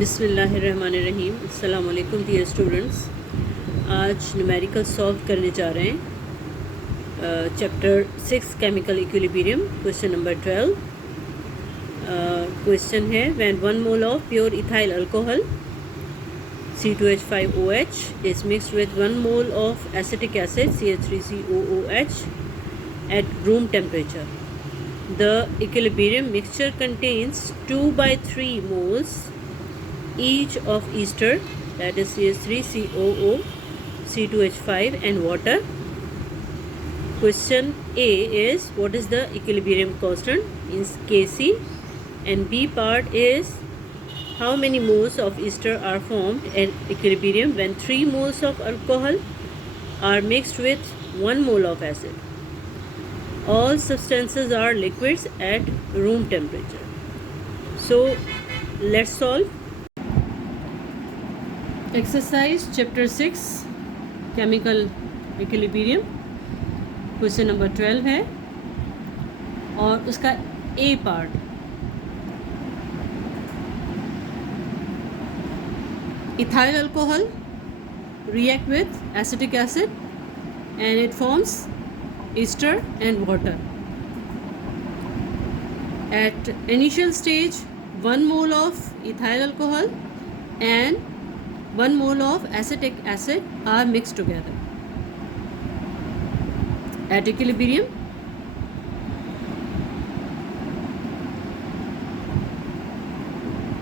बिस्मिल्लाहिर्रहमानिर्रहीम। अस्सलाम वालेकुम डियर स्टूडेंट्स। आज न्यूमेरिकल सॉल्व करने जा रहे हैं chapter 6 chemical equilibrium, question number 12। Question है when 1 mole of pure ethyl alcohol C2H5OH is mixed with 1 mole of acetic acid CH3COOH at room temperature. The equilibrium mixture contains 2/3 moles each of ester, that is CH3COO, C2H5 and water. Question A is what is the equilibrium constant in Kc, and B part is how many moles of ester are formed at equilibrium when 3 moles of alcohol are mixed with 1 mole of acid. All substances are liquids at room temperature. So let's solve. Exercise chapter 6 chemical equilibrium, question number 12 है और उसका A part ethyl alcohol react with acetic acid and it forms ester and water. At initial stage 1 mole of ethyl alcohol and 1 mole of acetic acid are mixed together. At equilibrium,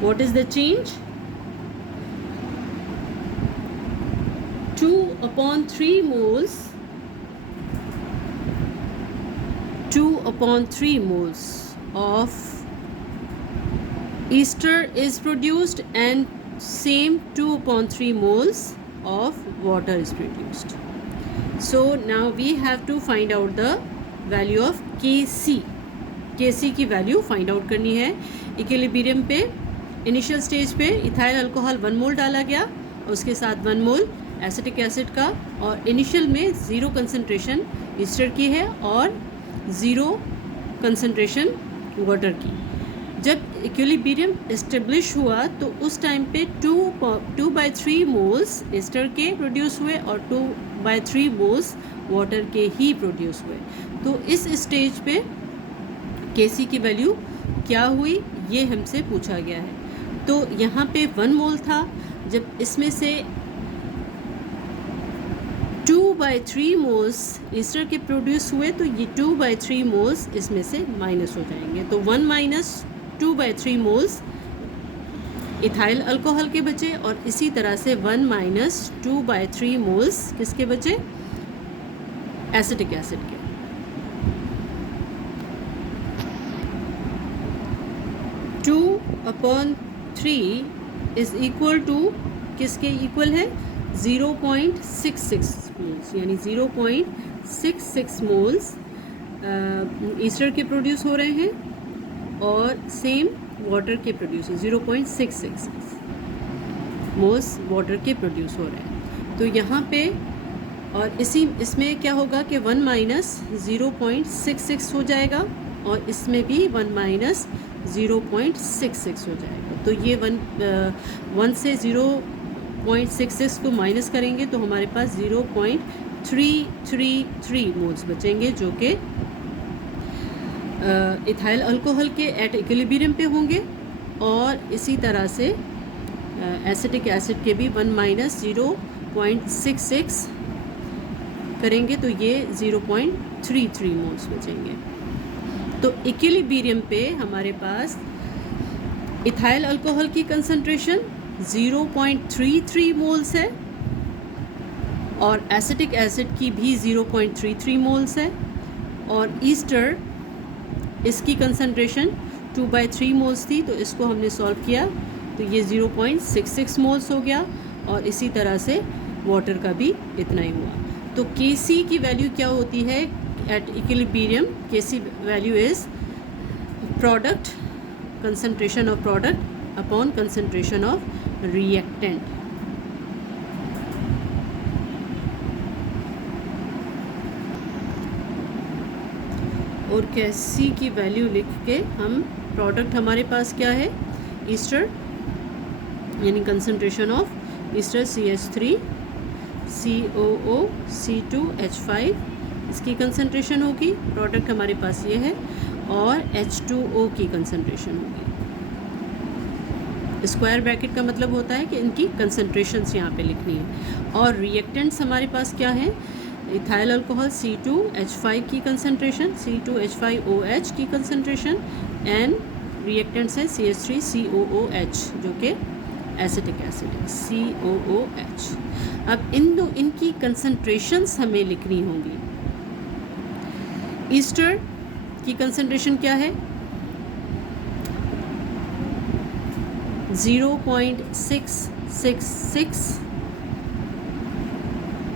what is the change? 2/3 moles 2/3 moles of ester is produced and same 2/3 moles of water is produced. So now we have to find out the value of Kc. Kc की value find out करनी है. Equilibrium पे initial stage पे ethyl alcohol 1 मोल डाला गया और उसके साथ 1 मोल एसिटिक एसिड का, और इनिशियल में 0 कंसनट्रेशन ईस्टर की है और 0 कंसनट्रेशन वाटर की. जब इक्विलिब्रियम एस्टेब्लिश हुआ तो उस टाइम पे 2/3 मोल्स एस्टर के प्रोड्यूस हुए और 2/3 मोल्स वाटर के ही प्रोड्यूस हुए. तो इस स्टेज पे केसी की वैल्यू क्या हुई ये हमसे पूछा गया है. तो यहाँ पे 1 मोल था, जब इसमें से 2/3 मोल्स ईस्टर के प्रोड्यूस हुए तो ये 2/3 मोल्स इसमें से माइनस हो जाएंगे. तो 1 माइनस 2/3 मोल्स इथाइल अल्कोहल के बचे, और इसी तरह से 1 माइनस 2/3 मोल्स किसके बचे? एसिटिक एसिड के. Two upon 3 is equal to किसके इक्वल है? 0.66 मोल्स, यानी 0.66 मोल्स ईस्टर के प्रोड्यूस हो रहे हैं और सेम वाटर के प्रोड्यूस 0.66 मोल्स वाटर के प्रोड्यूस हो रहे हैं. तो यहाँ पे और इसमें क्या होगा कि 1 माइनस 0.66 हो जाएगा और इसमें भी 1 माइनस 0.66 हो जाएगा. तो ये 1 से 0.66 को माइनस करेंगे तो हमारे पास 0.333 मोल्स बचेंगे जो कि इथाइल अल्कोहल के एट इक्विलिब्रियम पे होंगे, और इसी तरह से एसिटिक एसिड के भी 1 माइनस 0.66 करेंगे तो ये 0.33 मोल्स बचेंगे. तो इक्विलिब्रियम पे हमारे पास इथाइल अल्कोहल की कंसंट्रेशन 0.33 मोल्स है और एसिटिक एसिड की भी 0.33 मोल्स है, और ईस्टर इसकी कंसंट्रेशन 2/3 मोल्स थी. तो इसको हमने सॉल्व किया तो ये 0.66 मोल्स हो गया, और इसी तरह से वाटर का भी इतना ही हुआ. तो Kc की वैल्यू क्या होती है at equilibrium? Kc value is product, concentration of product upon concentration of reactant. और Kc की वैल्यू लिख के हम प्रोडक्ट हमारे पास क्या है? ईस्टर यानी concentration of Easter CH3 COO C2H5, इसकी कंसंट्रेशन होगी, प्रोडक्ट हमारे पास ये है, और H2O की कंसंट्रेशन होगी। स्क्वायर ब्रैकेट का मतलब होता है कि इनकी कंसंट्रेशंस यहाँ पे लिखनी है। और रिएक्टेंट्स हमारे पास क्या है, इथाइल अल्कोहल C2H5 की कंसंट्रेशन, C2H5OH की कंसंट्रेशन, एंड रिएक्टेंट्स है CH3COOH जो कि एसिटिक एसिड है, COOH। अब इनकी कंसंट्रेशंस हमें लिखनी होंगी। ईस्टर की कंसंट्रेशन क्या है, 0.666।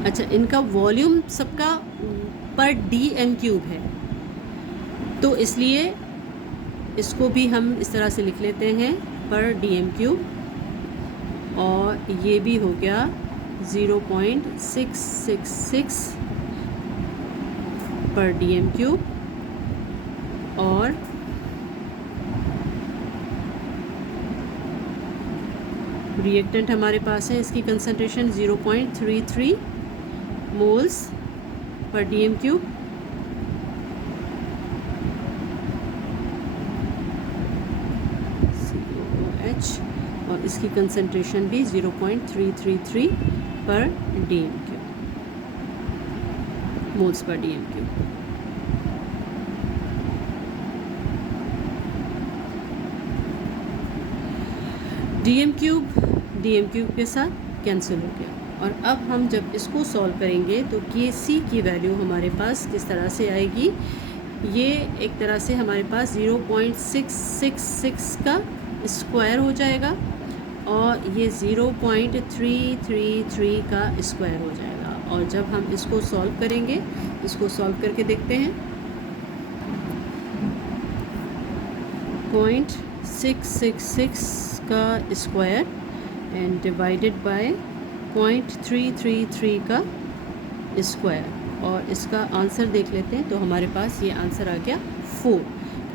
अच्छा, इनका वॉल्यूम सबका पर dm³ है, तो इसलिए इसको भी हम इस तरह से लिख लेते हैं पर dm³, और ये भी हो गया 0.666 पर dm³, और रिएक्टेंट हमारे पास है, इसकी concentration 0.33 moles per dm³, COOH, और इसकी कंसंट्रेशन भी 0.333 पर dm³ moles per dm³। dm³ के साथ कैंसिल हो गया। और अब हम जब इसको सॉल्व करेंगे तो Kc की वैल्यू हमारे पास किस तरह से आएगी, ये एक तरह से हमारे पास 0.666 का स्क्वायर हो जाएगा, और ये 0.333 का स्क्वायर हो जाएगा। और जब हम इसको सॉल्व करेंगे, इसको सॉल्व करके देखते हैं, 0.666 का स्क्वायर एंड डिवाइडेड बाय 0.333 का स्क्वायर, और इसका आंसर देख लेते हैं। तो हमारे पास ये आंसर आ गया 4,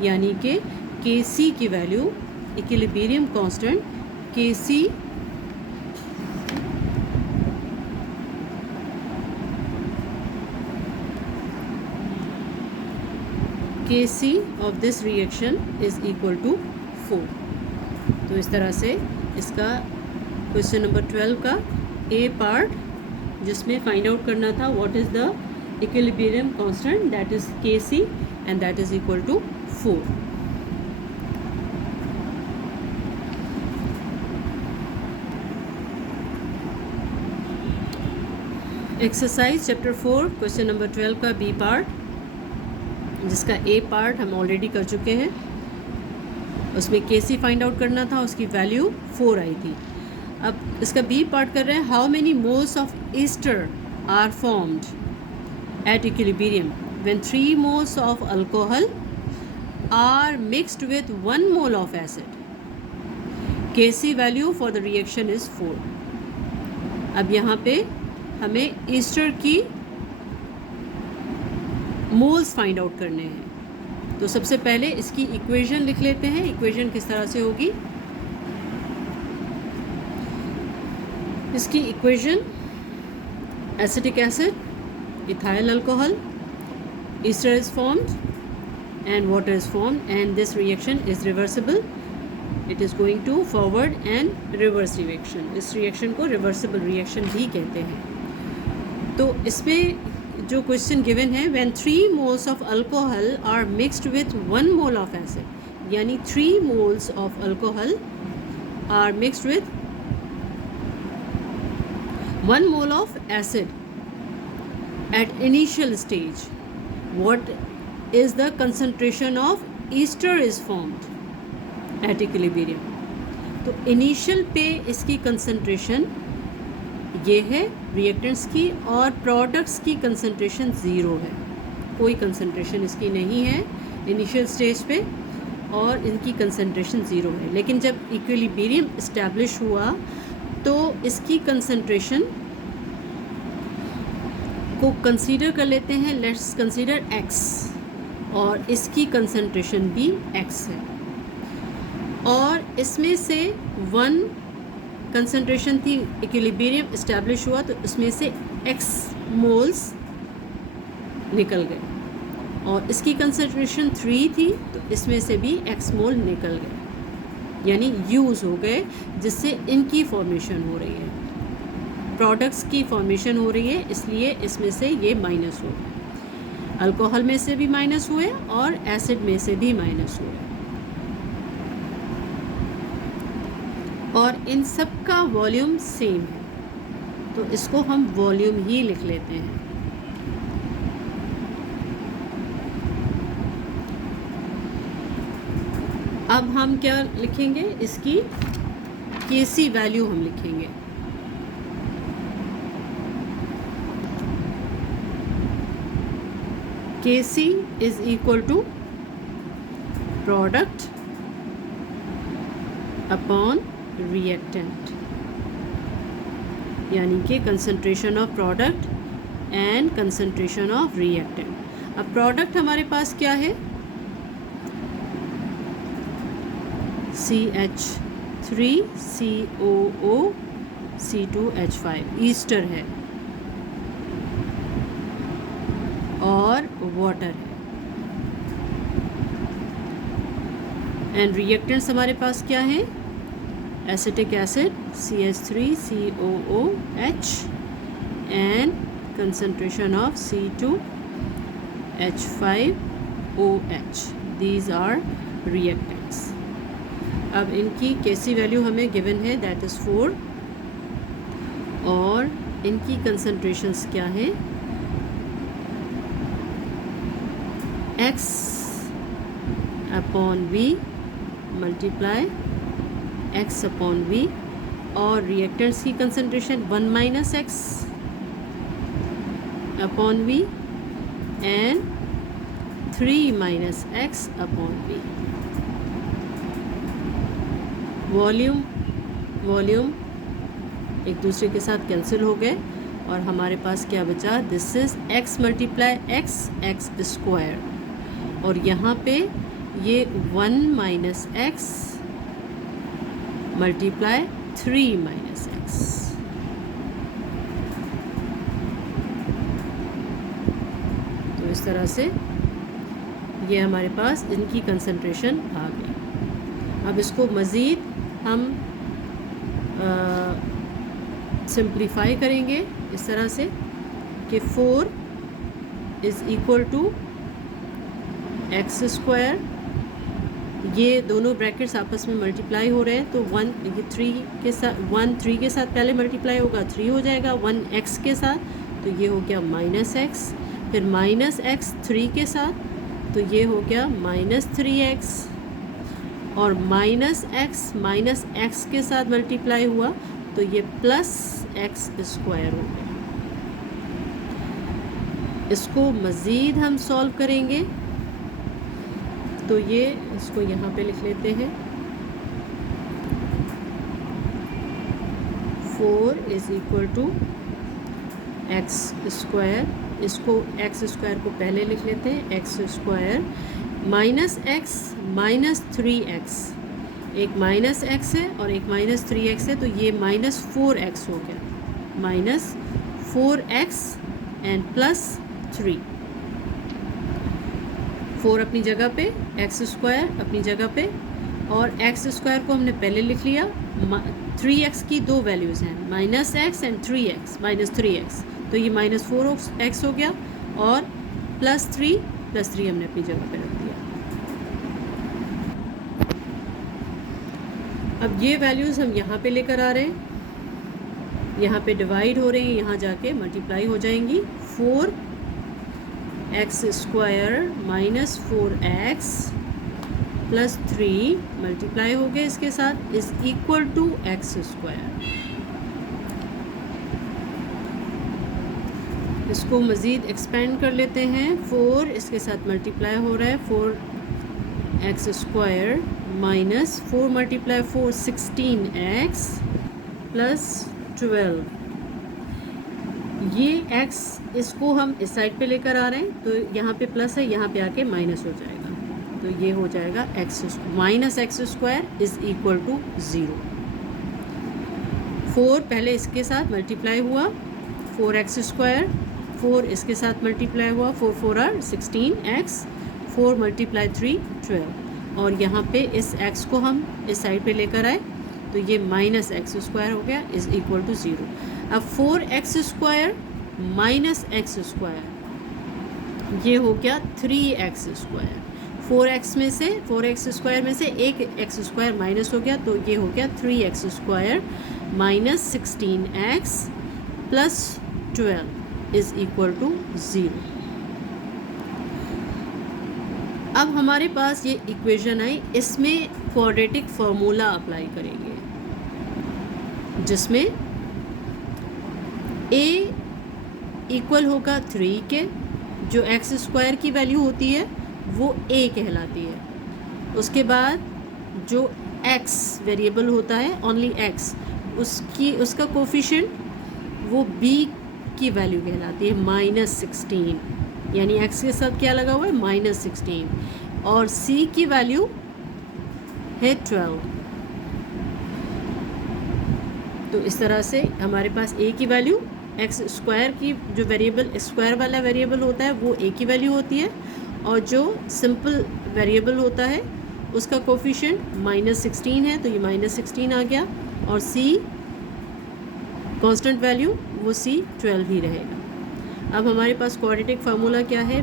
यानी कि Kc की value, equilibrium constant Kc of this reaction is equal to 4। तो इस तरह से इसका क्वेश्चन नंबर 12 का ए पार्ट, जिसमें फाइंड आउट करना था what is the equilibrium constant, that is Kc and that is equal to 4। Exercise chapter 4 question number 12 का बी पार्ट, जिसका ए पार्ट हम ऑलरेडी कर चुके हैं। उसमें Kc फाइंड आउट करना था, उसकी वैल्यू 4 आई थी। अब इसका बी पार्ट कर रहे हैं, how many moles of ester are formed at equilibrium when 3 moles of alcohol are mixed with 1 mole of acid. Kc value for the reaction is 4। अब यहाँ पे हमें ईस्टर की मोल्स फाइंड आउट करने हैं, तो सबसे पहले इसकी इक्वेशन लिख लेते हैं। इक्वेशन किस तरह से होगी, इसकी equation, acetic acid, ethyl alcohol, ester is formed and water is formed, and this reaction is reversible, it is going to forward and reverse reaction. इस रिएक्शन को रिवर्सिबल रिएक्शन भी कहते हैं। तो इसमें जो क्वेश्चन गिवन है, when 3 moles of alcohol are mixed with 1 mole of acid, यानी 3 moles of alcohol are mixed with 1 mole of acid at initial stage, what is the concentration of Easter is formed at equilibrium. तो initial पे इसकी concentration ये है reactants की, और products की concentration 0 है, कोई कंसंट्रेशन इसकी नहीं है इनिशियल स्टेज पे, और इनकी कंसंट्रेशन 0 है। लेकिन जब इक्विलिब्रियम इस्टेब्लिश हुआ तो इसकी कंसंट्रेशन को कंसीडर कर लेते हैं, लेट्स कंसीडर x, और इसकी कंसंट्रेशन भी x है, और इसमें से 1 कंसंट्रेशन थी, इक्विलिब्रियम इस्टेब्लिश हुआ तो उसमें से x मोल्स निकल गए, और इसकी कंसंट्रेशन 3 थी तो इसमें से भी x मोल निकल गए, यानी यूज़ हो गए, जिससे इनकी फॉर्मेशन हो रही है, प्रोडक्ट्स की फॉर्मेशन हो रही है, इसलिए इसमें से ये माइनस हो गए। अल्कोहल में से भी माइनस हुए और एसिड में से भी माइनस हुए, और इन सब का वॉल्यूम सेम है, तो इसको हम वॉल्यूम ही लिख लेते हैं। अब हम क्या लिखेंगे, इसकी केसी वैल्यू हम लिखेंगे। Kc is equal to product upon reactant, यानी कि concentration of product and concentration of reactant. अब प्रोडक्ट हमारे पास क्या है, CH3COO C2H5 ईस्टर है और वाटर है, एंड रिएक्टेंट्स हमारे पास क्या है, acetic acid CH3COOH and concentration of C2H5OH, these are reactants. अब इनकी केसी वैल्यू हमें गिवन है, दैट इज़ 4, और इनकी कंसंट्रेशंस क्या है, x upon v multiply x upon v, और रिएक्टेंट्स की concentration 1 minus x upon v and 3 minus x upon v। Volume एक दूसरे के साथ कैंसिल हो गए, और हमारे पास क्या बचा, this is x multiply x square, और यहाँ पे ये 1 minus x multiply 3 minus x। तो इस तरह से ये हमारे पास इनकी कंसंट्रेशन आ गई। अब इसको मज़ीद हम सिंप्लीफाई करेंगे इस तरह से कि 4 is equal to X square, ये दोनों ब्रैकेट्स आपस में मल्टीप्लाई हो रहे हैं, तो 1 ये 3 के साथ 1 3 के साथ पहले मल्टीप्लाई होगा, 3 हो जाएगा, 1 x के साथ, तो ये हो गया माइनस एक्स, फिर माइनस एक्स 3 के साथ, तो ये हो गया माइनस 3x, और माइनस एक्स के साथ मल्टीप्लाई हुआ तो ये प्लस एक्स स्क्वायर हो गया। इसको मज़ीद हम सॉल्व करेंगे, तो ये इसको यहाँ पे लिख लेते हैं, 4 is equal to X square, इसको एक्स स्क्वायर को पहले लिख लेते हैं, X square minus X minus 3x, एक माइनस एक्स है और एक माइनस 3x है, तो ये माइनस 4x हो गया, माइनस 4x एंड प्लस 3, 4 अपनी जगह पे, एक्स स्क्वायर अपनी जगह पे, और एक्स स्क्वायर को हमने पहले लिख लिया, 3x की दो वैल्यूज़ हैं, minus x and 3x, minus 3x, तो ये माइनस 4x हो गया, और प्लस 3 हमने अपनी जगह पे रख दिया। अब ये वैल्यूज़ हम यहाँ पे लेकर आ रहे हैं, यहाँ पे डिवाइड हो रही हैं, यहाँ जाके मल्टीप्लाई हो जाएंगी, 4x square minus 4x plus 3 multiply हो गए इसके साथ, is equal to X square. इसको मज़ीद एक्सपेंड कर लेते हैं, 4 इसके साथ मल्टीप्लाई हो रहा है, 4x square minus 4 multiply 4 16x plus 12, ये x इसको हम इस साइड पे लेकर आ रहे हैं, तो यहाँ पे प्लस है, यहाँ पे आके माइनस हो जाएगा, तो ये हो जाएगा minus X square is equal to 0। 4 पहले इसके साथ मल्टीप्लाई हुआ 4x², 4 इसके साथ मल्टीप्लाई हुआ 4 4 आर 16x, 4 × 3 12, और यहाँ पे इस x को हम इस साइड पे लेकर आए तो ये -x² हो गया इज़ इक्वल टू 0। अब 4x² माइनस x² ये हो गया 3x²। 4x² में से एक x² माइनस हो गया तो ये हो गया 3x² minus 16x plus 12 is equal to 0। अब हमारे पास ये इक्वेशन आई, इसमें क्वाड्रेटिक फार्मूला अप्लाई करेंगे जिसमें a इक्वल होगा 3 के, जो x² की वैल्यू होती है वो a कहलाती है। उसके बाद जो x वेरिएबल होता है ओनली x, उसका कोफिशिएंट वो b की वैल्यू कहलाती है -16, यानी x के साथ क्या लगा हुआ है -16, और c की वैल्यू है 12। तो इस तरह से हमारे पास a की वैल्यू x² की जो वेरिएबल स्क्वायर वाला वेरिएबल होता है वो a की वैल्यू होती है, और जो सिंपल वेरिएबल होता है उसका कोफिशिएंट -16 है तो ये -16 आ गया, और c कांस्टेंट वैल्यू वो c 12 ही रहेगा। अब हमारे पास क्वाड्रेटिक फार्मूला क्या है,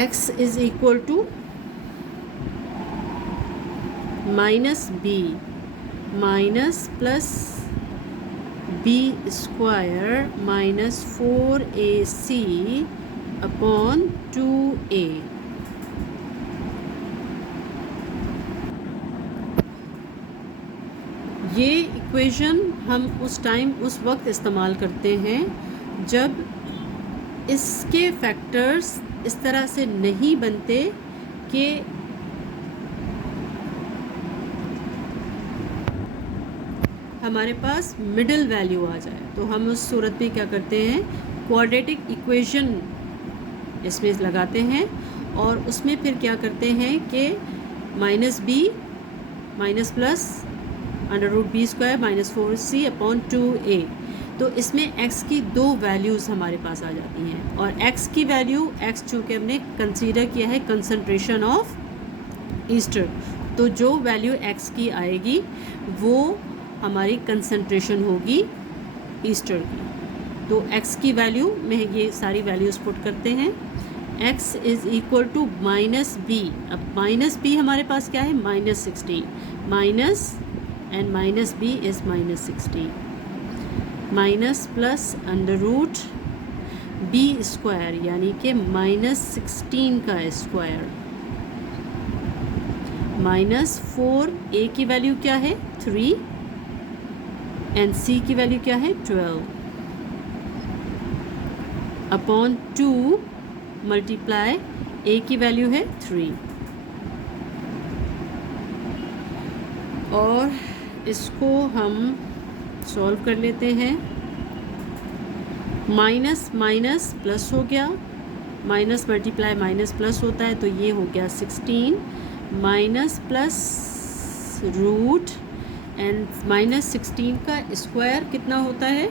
x is equal to -b minus plus b² minus 4ac upon 2a। ये इक्वेशन हम उस वक्त इस्तेमाल करते हैं जब इसके फैक्टर्स इस तरह से नहीं बनते कि हमारे पास मिडिल वैल्यू आ जाए। तो हम उस सूरत में क्या करते हैं, क्वाड्रेटिक इक्वेशन इसमें लगाते हैं और उसमें फिर क्या करते हैं कि -b minus plus √b² minus 4c upon 2a। तो इसमें x की दो वैल्यूज़ हमारे पास आ जाती हैं, और x की वैल्यू x चूँकि हमने कंसीडर किया है कंसंट्रेशन ऑफ ईस्टर, तो जो वैल्यू x की आएगी वो हमारी कंसंट्रेशन होगी ईस्टर की। तो x की वैल्यू में ये सारी वैल्यूज़ पुट करते हैं। x is equal to -b। अब -b हमारे पास् क्या है, -16, minus and -b is -16, minus plus √b² यानी कि -16 का स्क्वायर माइनस 4a की वैल्यू क्या है 3 एंड c की वैल्यू क्या है 12 अपॉन 2 मल्टीप्लाई a की वैल्यू है 3। और इसको हम सॉल्व कर लेते हैं। माइनस माइनस प्लस हो गया, माइनस मल्टीप्लाई माइनस प्लस होता है, तो ये हो गया 16 माइनस प्लस रूट एंड -16 का स्क्वायर कितना होता है,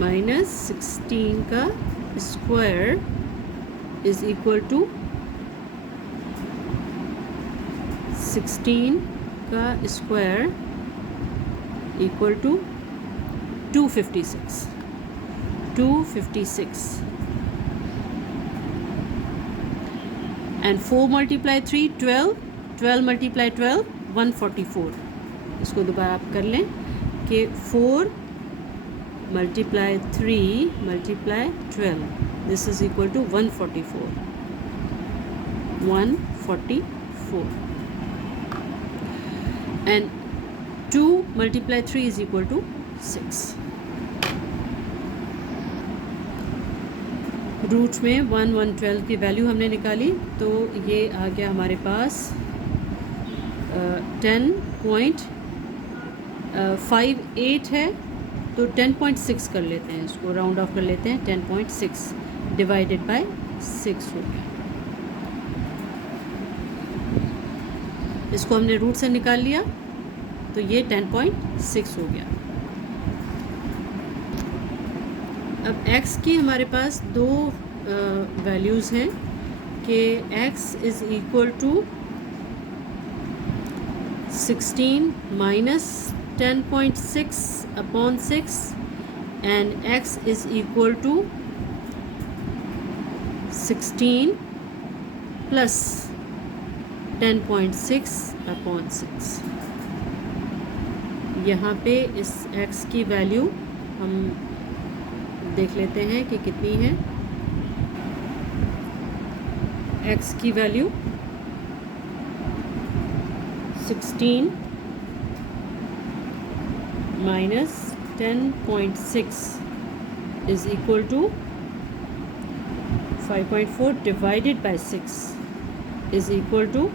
-16 का स्क्वायर इज़ इक्वल टू 16 का square equal to 256 and 4 multiply 3 12, 12 multiply 12 144। इसको दोबारा आप कर लें कि 4 multiply 3 multiply 12 this is equal to 144 and 2 multiply 3 is equal to 6। Root में 112 की वैल्यू हमने निकाली, तो ये आ गया हमारे पास 10.58 है, तो 10.6 कर लेते हैं, इसको राउंड ऑफ कर लेते हैं, 10.6 डिवाइडेड बाय 6 हो गया। इसको हमने रूट से निकाल लिया तो ये 10.6 हो गया। अब x की हमारे पास दो वैल्यूज़ हैं कि x is equal to 16 minus 10.6 upon 6 and x is equal to 16 plus 10.6 upon 6। यहाँ पे इस x की वैल्यू हम देख लेते हैं कि कितनी है। x की value 16 minus 10.6 is equal to 5.4 divided by 6 is equal to,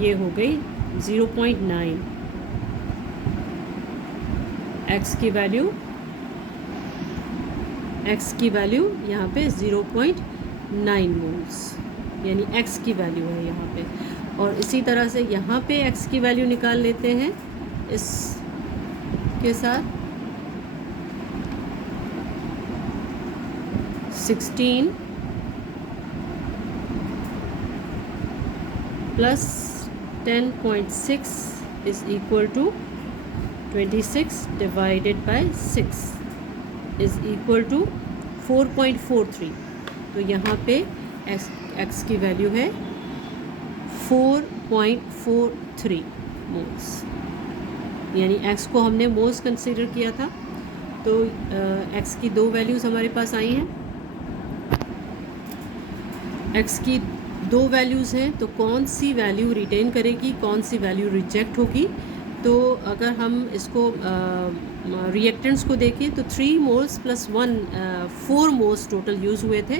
ये हो गई 0.9। x की वैल्यू यहाँ पे 0.9 मोल्स यानी x की वैल्यू है यहाँ पे। और इसी तरह से यहाँ पे x की वैल्यू निकाल लेते हैं इस के साथ 16 plus 10.6 is equal to 26 divided by 6 is equal to 4.43। तो यहाँ पे x की वैल्यू है 4.43 मोल्स, यानी x को हमने मोल्स कंसीडर किया था। तो x की दो वैल्यूज़ हमारे पास आई हैं। x की दो वैल्यूज़ हैं तो कौन सी वैल्यू रिटेन करेगी, कौन सी वैल्यू रिजेक्ट होगी। तो अगर हम इसको रिएक्टेंट्स को देखें तो 3 moles plus 1 4 moles total use हुए थे।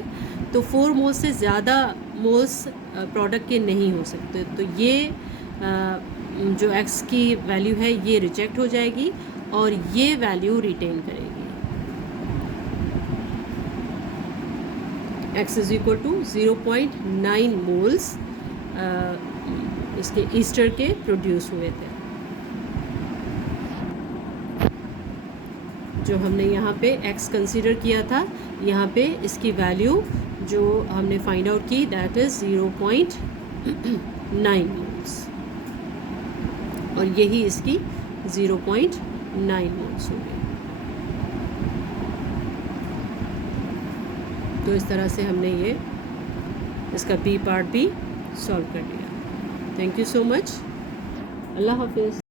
तो 4 मोल्स से ज़्यादा मोल्स प्रोडक्ट के नहीं हो सकते। तो ये जो x की वैल्यू है ये रिजेक्ट हो जाएगी और ये वैल्यू रिटेन करेगी। x is equal to 0.9 moles इसके ईस्टर के प्रोड्यूस हुए थे। जो हमने यहाँ पे x कंसीडर किया था, यहाँ पे इसकी वैल्यू जो हमने फाइंड आउट की दैट इज़ 0.9 मोल्स और यही इसकी 0.9 मोल्स हो गई। तो इस तरह से हमने ये इसका बी पार्ट भी सॉल्व कर लिया। Thank you so much. अल्लाह हाफिज़।